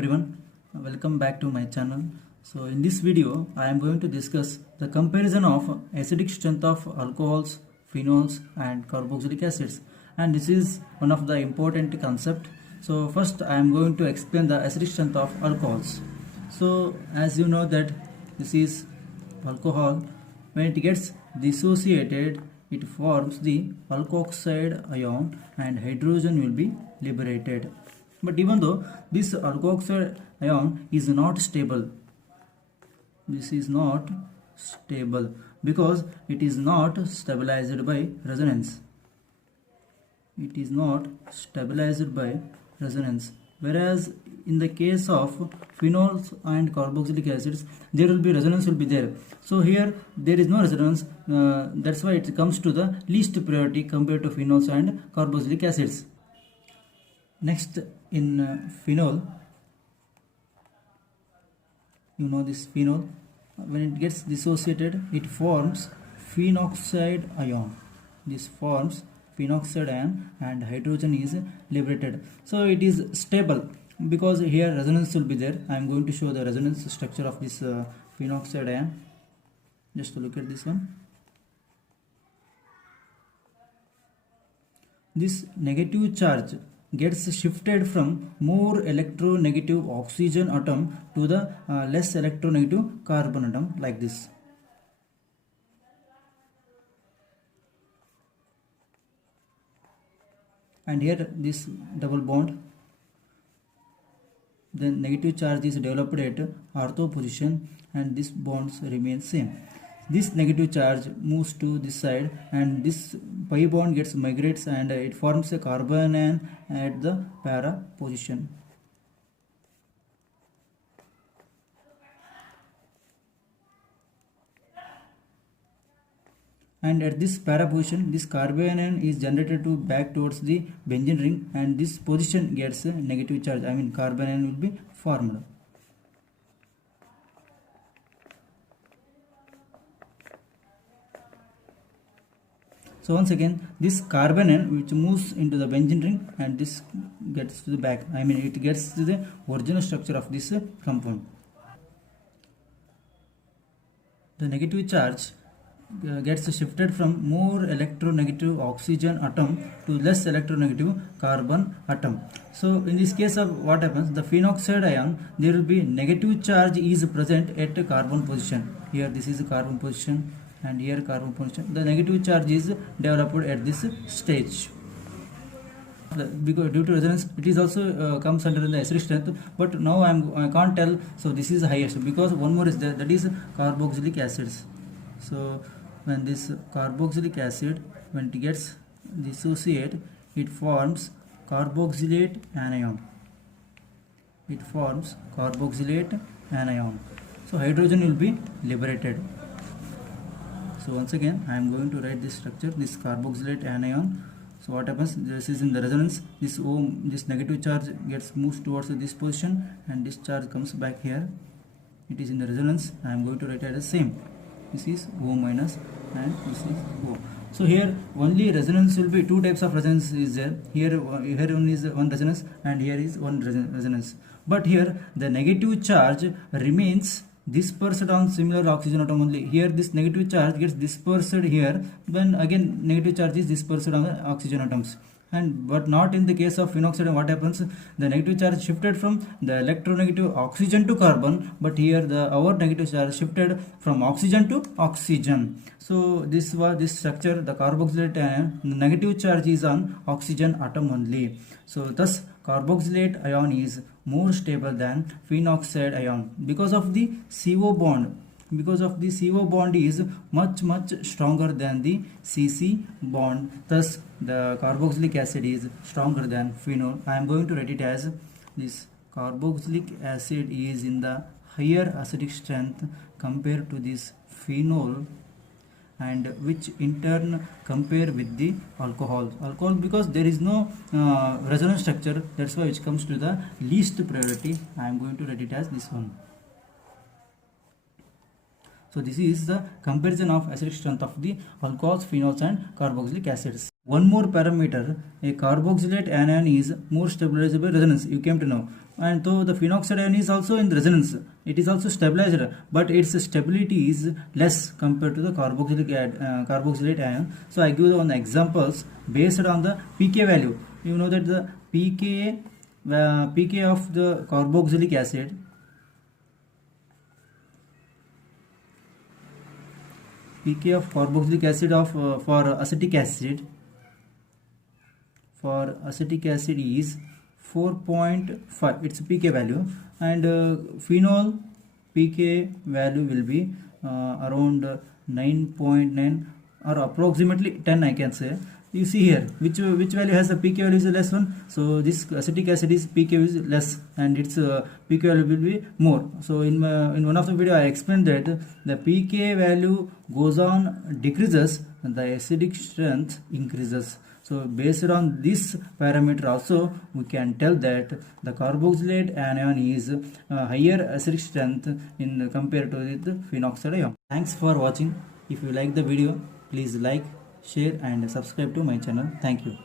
everyone, welcome back to my channel. So in this video I am going to discuss the comparison of acidic strength of alcohols, phenols and carboxylic acids, and this is one of the important concept. So first I am going to explain the acidic strength of alcohols. So as you know that this is alcohol. When it gets dissociated, it forms the alkoxide ion and hydrogen will be liberated. But even though this alkoxide ion is not stable, this is not stable because it is not stabilized by resonance. It is not stabilized by resonance. Whereas in the case of phenols and carboxylic acids, there will be resonance will be there. So here there is no resonance. That's why it comes to the least priority compared to phenols and carboxylic acids. Next, in phenol, you know this phenol, when it gets dissociated, it forms phenoxide ion. This forms phenoxide ion and hydrogen is liberated. So it is stable because here resonance will be there. I am going to show the resonance structure of this phenoxide ion. Just to look at this one. This negative charge gets shifted from more electronegative oxygen atom to the less electronegative carbon atom, like this. And here this double bond, the negative charge is developed at ortho position and these bonds remain same. This negative charge moves to this side and this pi bond gets migrates and it forms a carbon ion at the para position. And at this para position, this carbon ion is generated to back towards the benzene ring, and this position gets a negative charge. Carbon ion will be formed. So once again, this carbon ion which moves into the benzene ring and this gets to the back. It gets to the original structure of this compound. The negative charge gets shifted from more electronegative oxygen atom to less electronegative carbon atom. So in this case of what happens, the phenoxide ion, there will be negative charge is present at carbon position. Here this is carbon position and here carbon position. The negative charge is developed at this stage. Because due to resonance, it is also comes under the acidic strength. But now I can't tell. So this is highest because one more is there, that is carboxylic acids. So when this carboxylic acid, when it gets dissociated, it forms carboxylate anion. It forms carboxylate anion. So hydrogen will be liberated. So once again I am going to write this structure, this carboxylate anion. So what happens, this is in the resonance, this O, this negative charge gets moves towards this position and this charge comes back here. It is in the resonance. I am going to write it as same. This is O minus and this is O. So here only resonance will be two types of resonance is there. Here one is one resonance and here is one resonance. But here the negative charge remains dispersed on similar oxygen atom only. Here this negative charge gets dispersed here, then again negative charge is dispersed on the oxygen atoms. But not in the case of phenoxide. What happens, the negative charge shifted from the electronegative oxygen to carbon, but here our negative charge shifted from oxygen to oxygen. So this was this structure, the carboxylate ion, the negative charge is on oxygen atom only. So thus carboxylate ion is more stable than phenoxide ion because of the CO bond. Because of the CO bond is much stronger than the CC bond. Thus the carboxylic acid is stronger than phenol. I am going to write it as this carboxylic acid is in the higher acidic strength compared to this phenol, and which in turn compare with the alcohol because there is no resonance structure, that's why it comes to the least priority. I am going to write it as this one. So this is the comparison of acidic strength of the alcohols, phenols and carboxylic acids. One more parameter, a carboxylate anion is more stabilized by resonance. You came to know. and though the phenoxide ion is also in resonance, it is also stabilized, but its stability is less compared to the carboxylate ion. So I give one examples based on the pK value. You know that the pK of the carboxylic acid, pK of carboxylic acid of for acetic acid is 4.5, its pK value, and phenol pK value will be around 9.9 or approximately 10, I can say. You see here which value has the pK value is the less one. So this acetic acid is pK is less and its pK value will be more. So in one of the video I explained that the pK value goes on decreases and the acidic strength increases. So based on this parameter also we can tell that the carboxylate anion is higher acidic strength in compared to the phenoxide ion. Thanks for watching. If you like the video, please like, share and subscribe to my channel. Thank you.